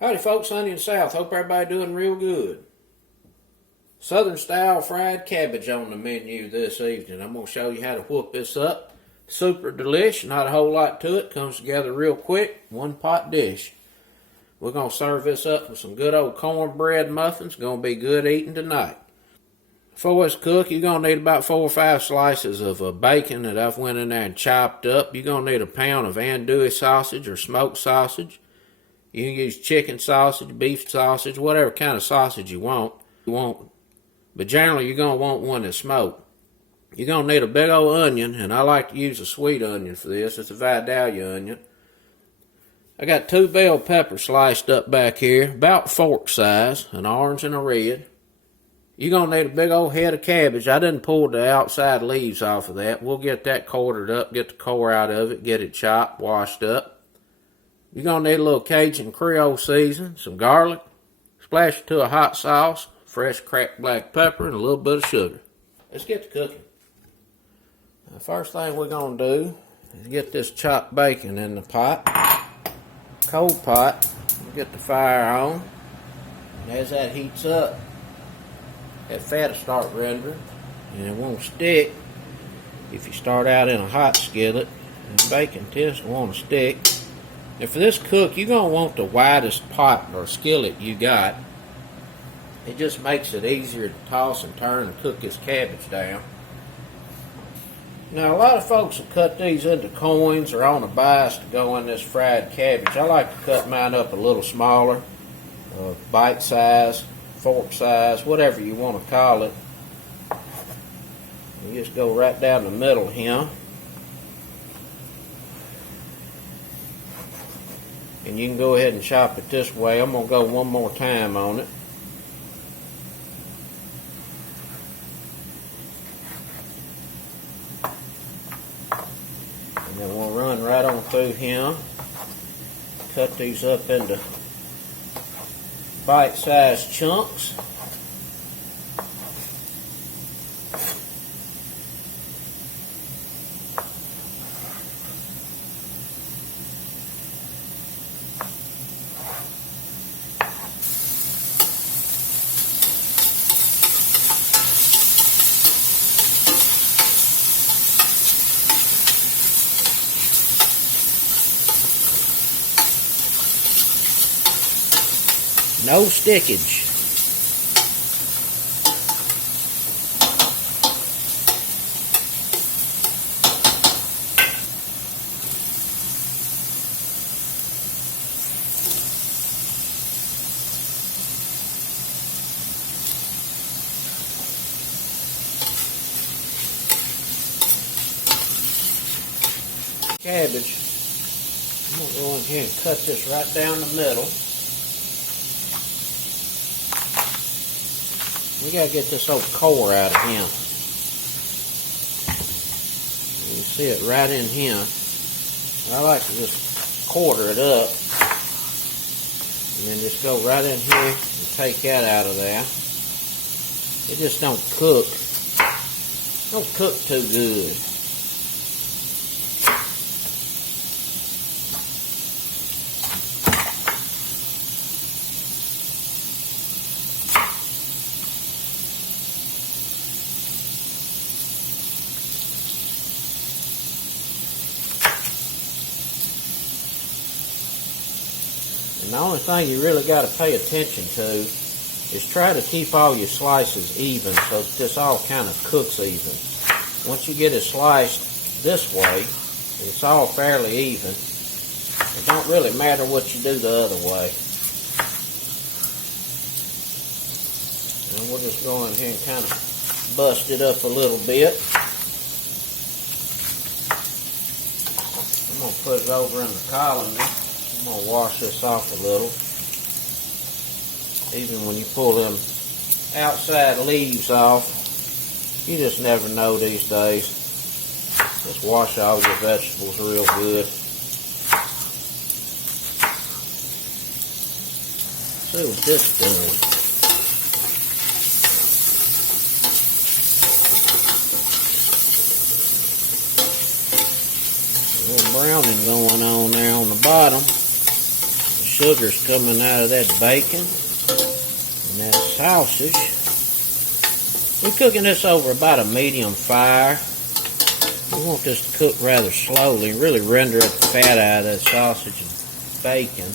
Howdy folks, Sunny and South. Hope everybody doing real good. Southern style fried cabbage on the menu this evening. I'm going to show you how to whoop this up. Super delish, not a whole lot to it. Comes together real quick, one pot dish. We're going to serve this up with some good old cornbread muffins. Going to be good eating tonight. Before it's cooked, you're going to need about 4 or 5 slices of bacon that I've went in there and chopped up. You're going to need a pound of andouille sausage or smoked sausage. You can use chicken sausage, beef sausage, whatever kind of sausage you want. But generally, you're going to want one that's smoked. You're going to need a big old onion, and I like to use a sweet onion for this. It's a Vidalia onion. I got 2 bell peppers sliced up back here, about fork size, an orange and a red. You're going to need a big old head of cabbage. I didn't pull the outside leaves off of that. We'll get that quartered up, get the core out of it, get it chopped, washed up. You're going to need a little Cajun Creole season, some garlic, splash it to a hot sauce, fresh cracked black pepper, and a little bit of sugar. Let's get to cooking. The first thing we're going to do is get this chopped bacon in the pot. Cold pot. We'll get the fire on. And as that heats up, that fat will start rendering, and it won't stick if you start out in a hot skillet. And bacon tends to want to stick. And for this cook, you're going to want the widest pot or skillet you got. It just makes it easier to toss and turn and cook this cabbage down. Now, a lot of folks will cut these into coins or on a bias to go in this fried cabbage. I like to cut mine up a little smaller, bite size, fork size, whatever you want to call it. You just go right down the middle here. And you can go ahead and chop it this way. I'm going to go one more time on it. And then we'll run right on through here. Cut these up into bite-sized chunks. No stickage. Cabbage. I'm going to go in here and cut this right down the middle. We got to get this old core out of here. You see it right in here. I like to just quarter it up. And then just go right in here and take that out of there. It just don't cook. Don't cook too good. And the only thing you really got to pay attention to is try to keep all your slices even so that this all kind of cooks even. Once you get it sliced this way, it's all fairly even. It don't really matter what you do the other way. And we'll just go in here and kind of bust it up a little bit. I'm going to put it over in the colander. I'm going to wash this off a little. Even when you pull them outside leaves off, you just never know these days. Just wash all your vegetables real good. See what this doing. A little browning going on there on the bottom. sugar's coming out of that bacon and that sausage. We're cooking this over about a medium fire. We want this to cook rather slowly and really render up the fat out of that sausage and bacon.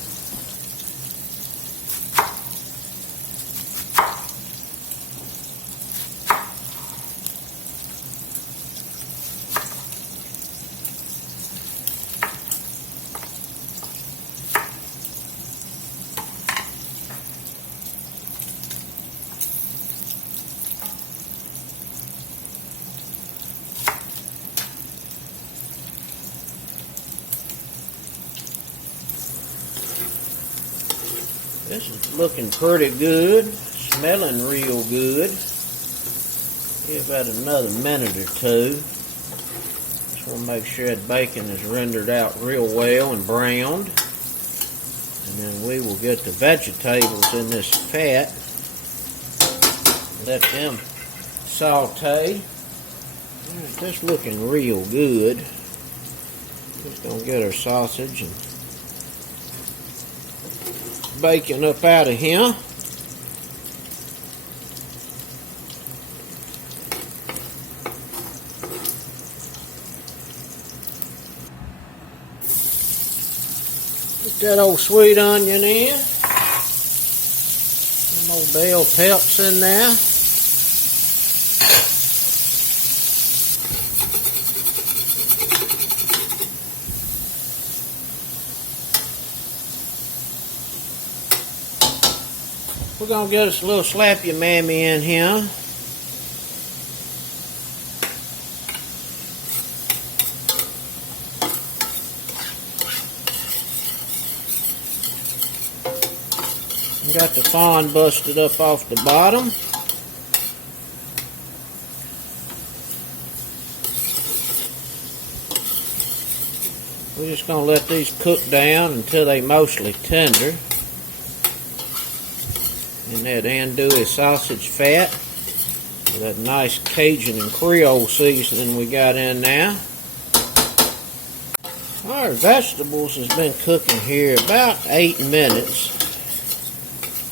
This is looking pretty good, smelling real good. Give that another minute or two. Just want to make sure that bacon is rendered out real well and browned. And then we will get the vegetables in this fat. Let them saute. This looking real good. Just gonna get our sausage and bacon up out of here. Put that old sweet onion in. Some old bell peps in there. We're going to get us a little slappy mammy in here. We got the fawn busted up off the bottom. We're just going to let these cook down until they mostly tender. In that andouille sausage fat with that nice Cajun and Creole seasoning we got in now. Our vegetables has been cooking here about 8 minutes,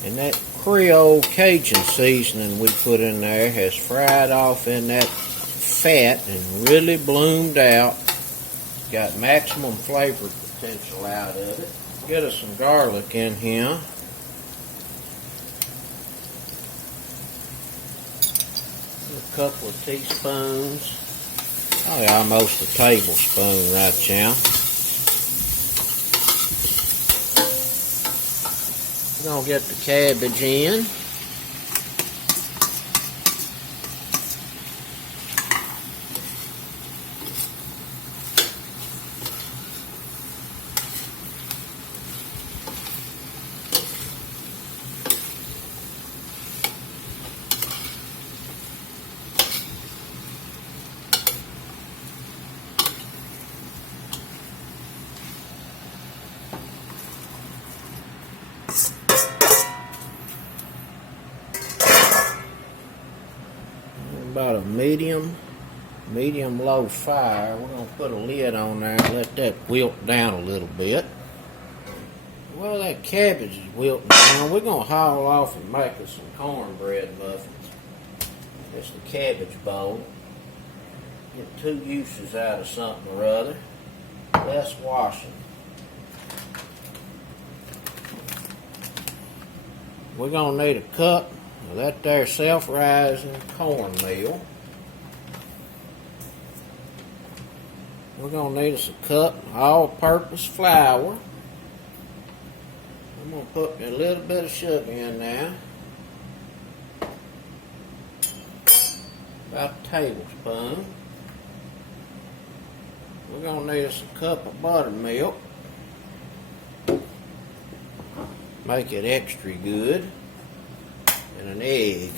and that Creole Cajun seasoning we put in there has fried off in that fat and really bloomed out. Got maximum flavor potential out of it. Get us some garlic in here. A couple of teaspoons, probably almost a tablespoon right now. We're going to get the cabbage in. About a medium low fire. We're going to put a lid on there and let that wilt down a little bit. Well, that cabbage is wilting down. We're going to haul off and make us some cornbread muffins. It's the cabbage bowl. Get 2 uses out of something or other. Less washing. We're going to need a cup of that there self-rising cornmeal. We're going to need us a cup of all-purpose flour. I'm going to put a little bit of sugar in there. About a tablespoon. We're going to need us a cup of buttermilk. Make it extra good. And an egg.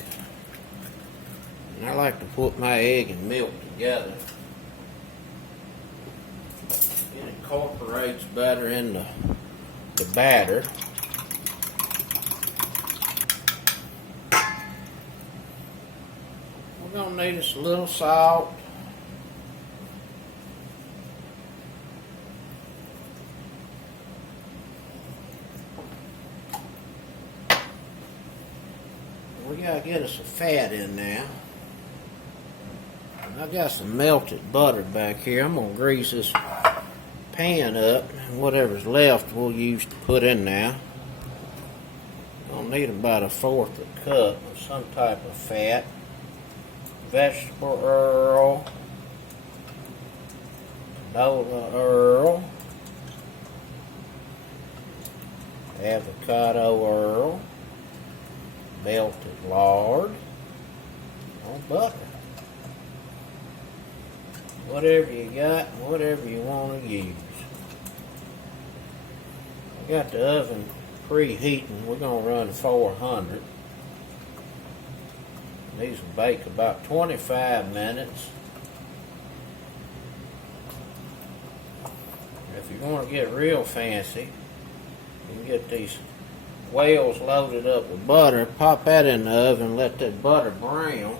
And I like to put my egg and milk together. It incorporates better in the batter. We're going to need us a little salt. gotta get us a fat in there. I got some melted butter back here. I'm gonna grease this pan up, and whatever's left we'll use to put in there. I'll need about 1/4 cup of some type of fat. Vegetable oil, canola oil, avocado oil, melted lard, or butter. Whatever you got, whatever you want to use. I got the oven preheating. We're going to run 400. These will bake about 25 minutes. If you're going to get real fancy, you can get these whales loaded up with butter, pop that in the oven, let that butter brown,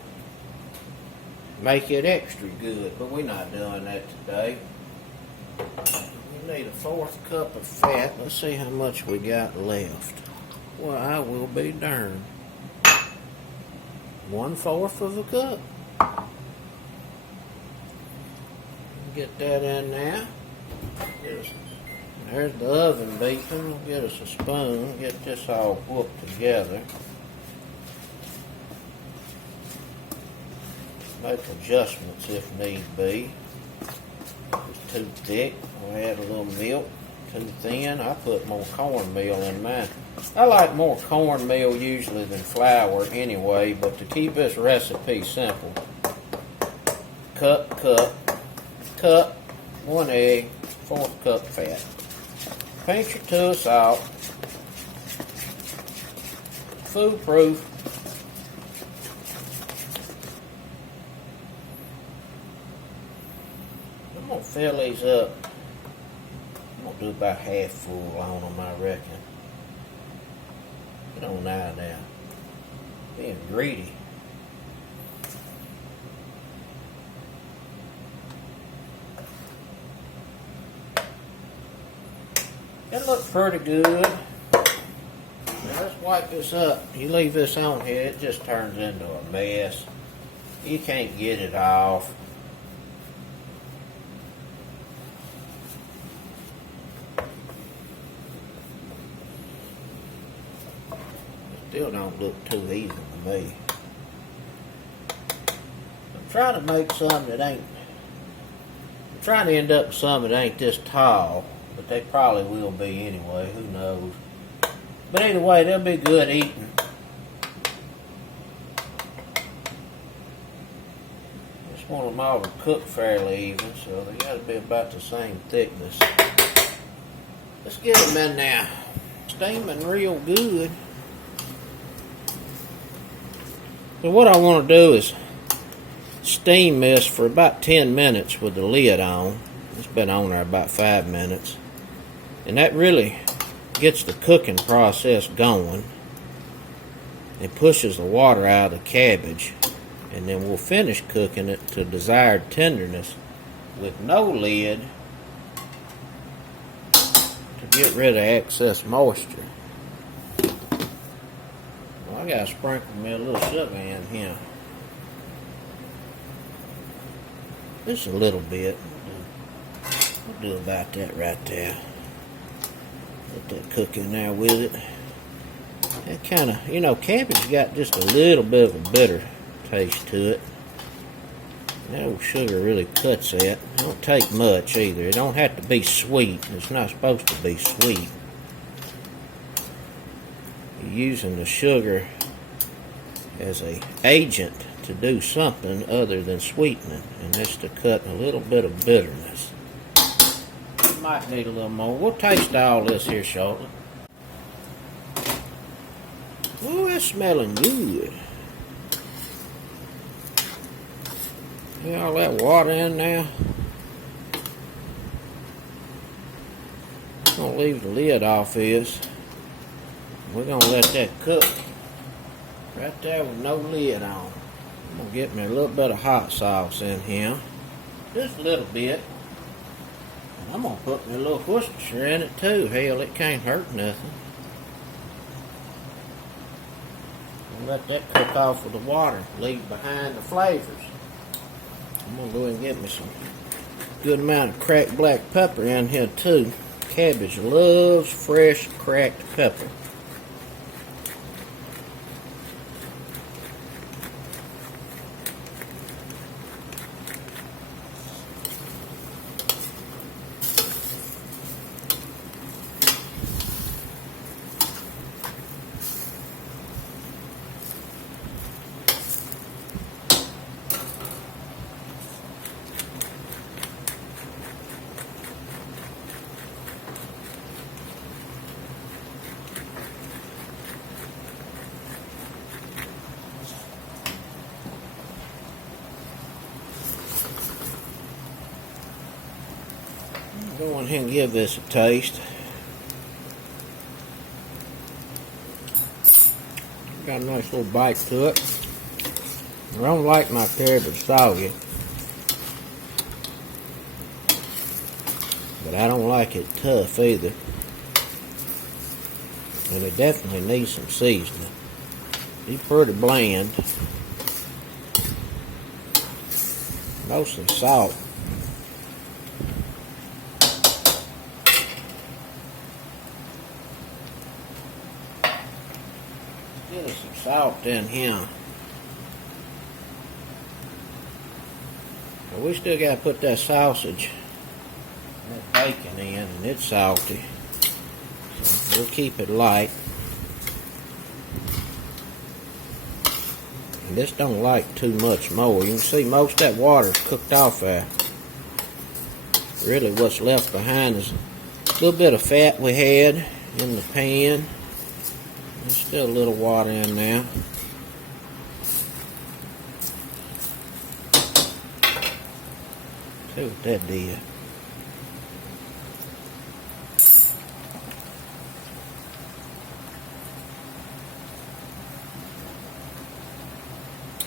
make it extra good, but we're not doing that today. We need 1/4 cup of fat. Let's see how much we got left. Well, I will be darned. 1/4 of a cup. Get that in there. There's the oven beeping. We'll get us a spoon, get this all whooped together. Make adjustments if need be. It's too thick, I'll add a little milk. Too thin, I put more cornmeal in mine. I like more cornmeal usually than flour anyway, but to keep this recipe simple, cup, 1 egg, 1/4 cup fat. Pinch or two of salt. Foolproof. I'm going to fill these up. I'm going to do about half full on them, I reckon. Get on out of there. Being greedy. It looks pretty good. Now let's wipe this up. You leave this on here, it just turns into a mess. You can't get it off. It still don't look too even to me. I'm trying to make some that ain't. I'm trying to end up with some that ain't this tall. But they probably will be anyway, who knows. But either way, they'll be good eating. Just want them all to cook fairly even, so they got to be about the same thickness. Let's get them in there. Steaming real good. So what I want to do is steam this for about 10 minutes with the lid on. It's been on there about 5 minutes. And that really gets the cooking process going. It pushes the water out of the cabbage. And then we'll finish cooking it to desired tenderness with no lid to get rid of excess moisture. Well, I gotta sprinkle me a little sugar in here. Just a little bit. We'll do about that right there. Let that cook in there with it. That kind of, you know, cabbage got just a little bit of a bitter taste to it. That old sugar really cuts that. It don't take much either. It don't have to be sweet. It's not supposed to be sweet. You're using the sugar as an agent to do something other than sweetening, and that's to cut a little bit of bitterness. Might need a little more. We'll taste all this here shortly. Oh, that's smelling good. See all that water in there? I'm gonna leave the lid off this. We're gonna let that cook right there with no lid on. I'm gonna get me a little bit of hot sauce in here. Just a little bit. I'm going to put me a little Worcestershire in it too. Hell, it can't hurt nothing. Let that cook off with the water. Leave behind the flavors. I'm going to go ahead and get me some good amount of cracked black pepper in here too. Cabbage loves fresh cracked pepper. Go on ahead and give this a taste. Got a nice little bite to it. I don't like my cabbage soggy, but I don't like it tough either. And it definitely needs some seasoning. It's pretty bland. Mostly salt. Get some salt in here. But we still got to put that sausage and that bacon in, and it's salty. So we'll keep it light. And this don't like too much more. You can see most of that water's cooked off there. Really what's left behind is a little bit of fat we had in the pan. There's still a little water in there. See what that did.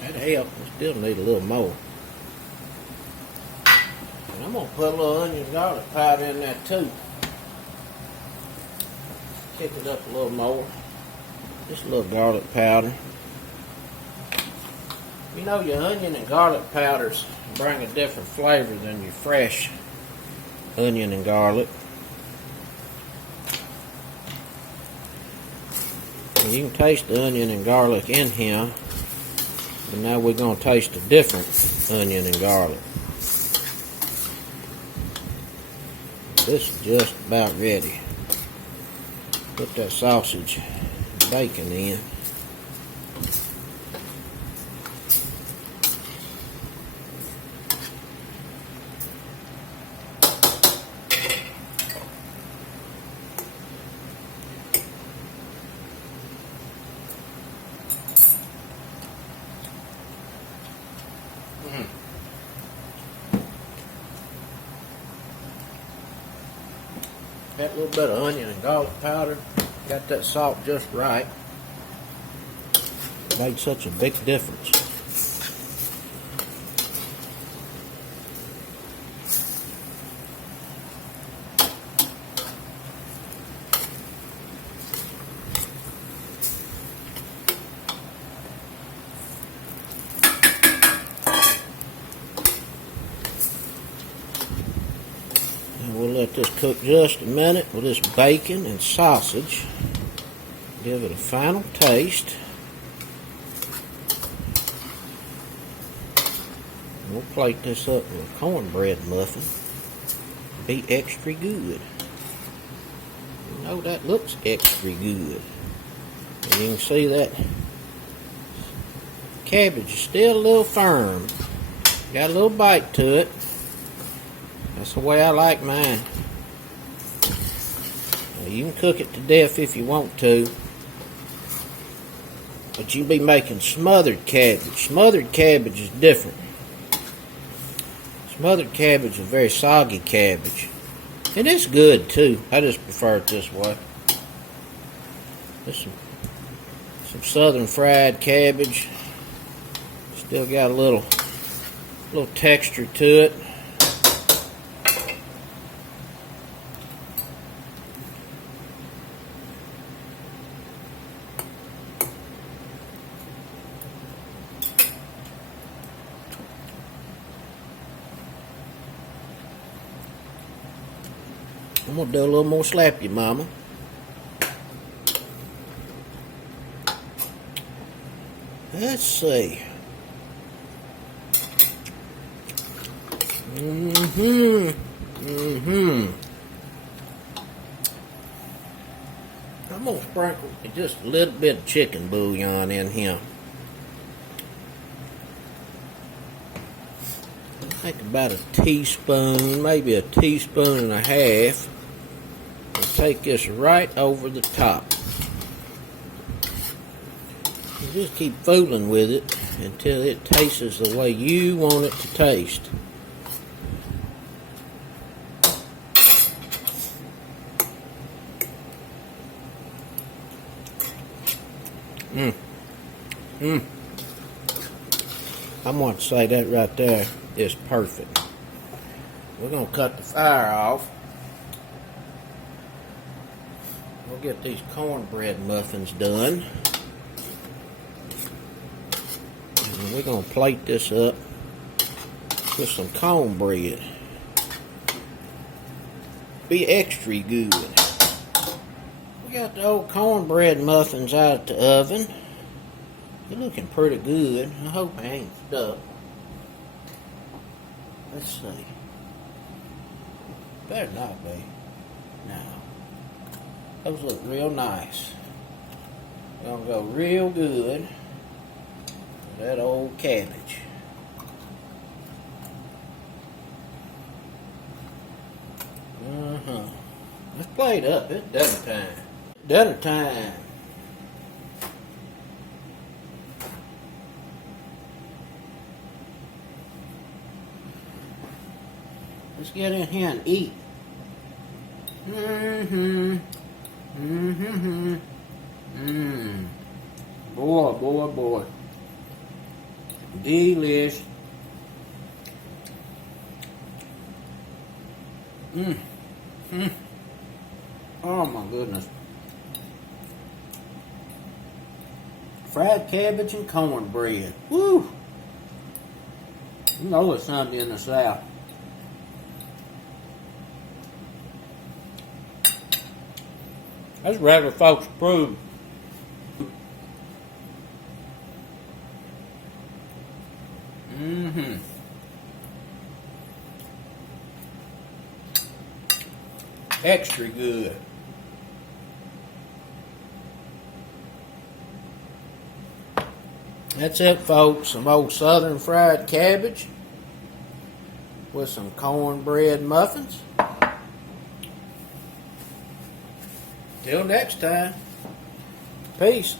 That helped. We still need a little more. And I'm going to put a little onion and garlic powder in there too. Kick it up a little more. Just a little garlic powder. You know, your onion and garlic powders bring a different flavor than your fresh onion and garlic. And you can taste the onion and garlic in here, but now we're going to taste a different onion and garlic. This is just about ready. Put that sausage and bacon in. That little bit of onion and garlic powder, got that salt just right. Made such a big difference. We'll let this cook just a minute with this bacon and sausage. Give it a final taste. We'll plate this up with a cornbread muffin. Be extra good. You know, that looks extra good. And you can see that cabbage is still a little firm. Got a little bite to it. That's the way I like mine. Now, you can cook it to death if you want to, but you be making smothered cabbage. Smothered cabbage is different. Smothered cabbage is very soggy cabbage, and it's good too. I just prefer it this way. There's some southern fried cabbage. Still got a little texture to it. I'm gonna do a little more slap you, mama. Let's see. I'm gonna sprinkle just a little bit of chicken bouillon in here. I think about a teaspoon, maybe a teaspoon and a half. I'll take this right over the top. You just keep fooling with it until it tastes the way you want it to taste. I'm going to say that right there is perfect. We're going to cut the fire off. We'll get these cornbread muffins done. And we're going to plate this up with some cornbread. Be extra good. We got the old cornbread muffins out of the oven. They're looking pretty good. I hope I ain't stuck. Let's see. Better not be. No. Those look real nice. Gonna go real good with that old cabbage. Let's play it up. It's dinner time. Dinner time. Let's get in here and eat. Boy, boy, boy. Delish. Oh my goodness. Fried cabbage and cornbread. Woo! You know it's something in the South. That's regular folks approved. Extra good. That's it, folks. Some old southern fried cabbage with some cornbread muffins. Till next time. Peace.